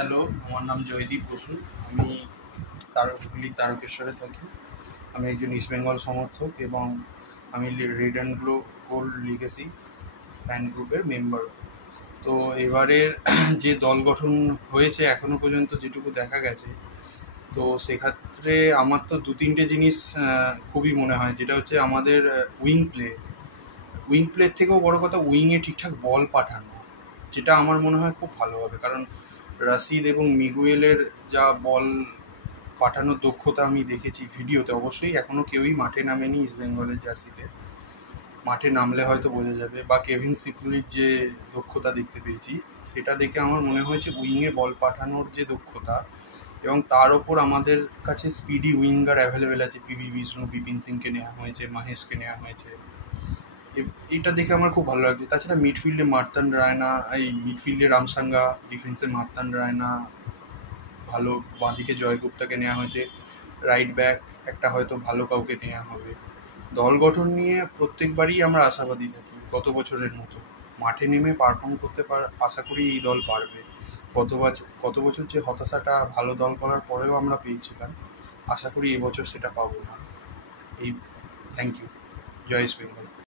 Hello, আমার নাম জয়দীপ বসু। আমি হুগলির তারকেশ্বরে থাকি। আমি একজন ইস্ট বেঙ্গল সমর্থক এবং আমি red and gold legacy fan গ্রুপের মেম্বার। তো এবারের যে দল গঠন হয়েছে এখনো পর্যন্ত যেটুকু দেখা গেছে, তো সেক্ষেত্রে আমার তো দু তিনটে জিনিস খুবই মনে হয়, যেটা হচ্ছে আমাদের উইং প্লের থেকেও বড় কথা উইংয়ে ঠিকঠাক বল পাঠানো, যেটা আমার মনে হয় খুব ভালো হবে। কারণ রাশিদ এবং মিগুয়েলের যা বল পাঠানোর দক্ষতা আমি দেখেছি ভিডিওতে, অবশ্যই এখনও কেউই মাঠে নামেনি ইস্ট বেঙ্গলের জার্সিতে, মাঠে নামলে হয়তো বোঝা যাবে। বা কেভিন সিফুলির যে দক্ষতা দেখতে পেয়েছি, সেটা দেখে আমার মনে হয়েছে উইংয়ে বল পাঠানোর যে দক্ষতা, এবং তার ওপর আমাদের কাছে স্পিডি উইঙ্গার অ্যাভেলেবেল আছে। পিভি বিষ্ণু, বিপিন সিংকে নেওয়া হয়েছে, মাহেশকে নেওয়া হয়েছে। এইটা দেখে আমার খুব ভালো লাগছে। তাছাড়া মিডফিল্ডে মার্তান রায়না, মিডফিল্ডে রামসাঙ্গা, ডিফেন্সে মার্তান রায়না ভালো, বাঁদিকে জয়গুপ্তাকে নেওয়া হয়েছে, রাইট ব্যাক একটা হয়তো ভালো কাউকে নেওয়া হবে। দল গঠন নিয়ে প্রত্যেকবারই আমরা আশাবাদী থাকি, গত বছরের মতো মাঠে নেমে পারফর্ম করতে আশা করি এই দল পারবে। গত বছর যে হতাশাটা ভালো দল করার পরেও আমরা পেয়েছিলাম, আশা করি এবছর সেটা পাবো না। Thank you. জয় ইস্ট বেঙ্গল।